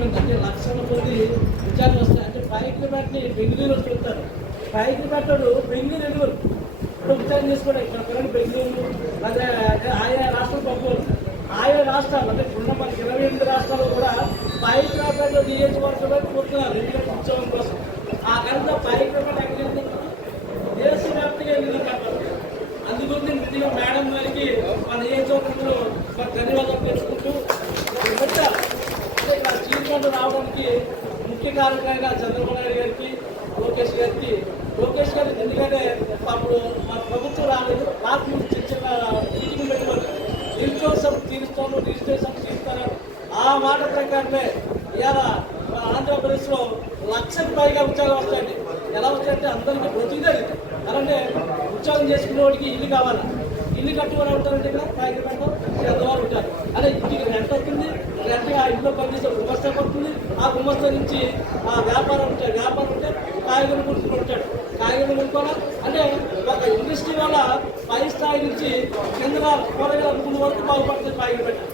Recruitment అంటే లక్షల కొద్ది విచారణ వస్తాయి. అంటే పైకి బట్టి బెంగళూరు చూస్తారు, పైకి పెట్టడు బెంగళూరు ఎదురు ఇప్పుడు విచారణ చేసుకోవడం. ఇక్కడ పిల్లలు బెంగళూరు అదే ఆయా రాష్ట్రం పంపుతారు. ఆయా రాష్ట్రాలు అంటే ఇప్పుడు మనకి 28 రాష్ట్రాలు కూడా పైకి రాబట్టు నియోజకవర్గంలో కోరుతున్నారు ఎందుకంటే ఉద్యోగం కోసం. ఆ కనుక పైకి రాబట్టు ఎక్కడ దేశవ్యాప్తంగా నిధులు కట్టాలి. అందుగురించి నిధులు మేడం గారికి మన నియోజకవర్గంలో ధన్యవాదాలు తెలుసుకుంటూ అంటే ఇక్కడ చీరకొండ రావడానికి ముఖ్య కారణంగా చంద్రబాబు నాయుడు గారికి లోకేష్ గారికి ఎందుకంటే అప్పుడు మన ప్రభుత్వం రాలేదు, రాత్రి చిన్న మీటింగ్ పెట్టుకోవాలి నిరుద్యోగం తీరుస్తాను రిజిస్ట్రేషన్ తీరుస్తాను ఆ మాట ప్రకారమే ఇవాళ మన ఆంధ్రప్రదేశ్లో 1,00,000 పైగా ఉద్యోగాలు వస్తాయండి. ఎలా వస్తాయంటే అందరికీ బ్రతుకుతుంది. అలాంటే ఉద్యోగం చేసుకునే వాడికి ఇల్లు కావాలి, ఇల్లు కట్టుకొని ఉంటారంటే ఇక్కడ పైకి పెట్టడం ఎంతవారు ఉంటారు. అదే ఇంటికి రెంట్ వస్తుంది, రెంట్ ఆ ఇంట్లో పనిచేసే గుమస్తా పడుతుంది, ఆ గుమస్తా నుంచి ఆ వ్యాపారం ఉంటే కాయగూరలు కొనుక్కుని ఉంటాడు, కాయగూరలు కొనుక్కోవాలి. అంటే ఒక ఇండస్ట్రీ వల్ల పై స్థాయి నుంచి కింద కూరగాయలు అమ్ముకునే వరకు బాగుపడుతుంది పైకి పెట్టాలి.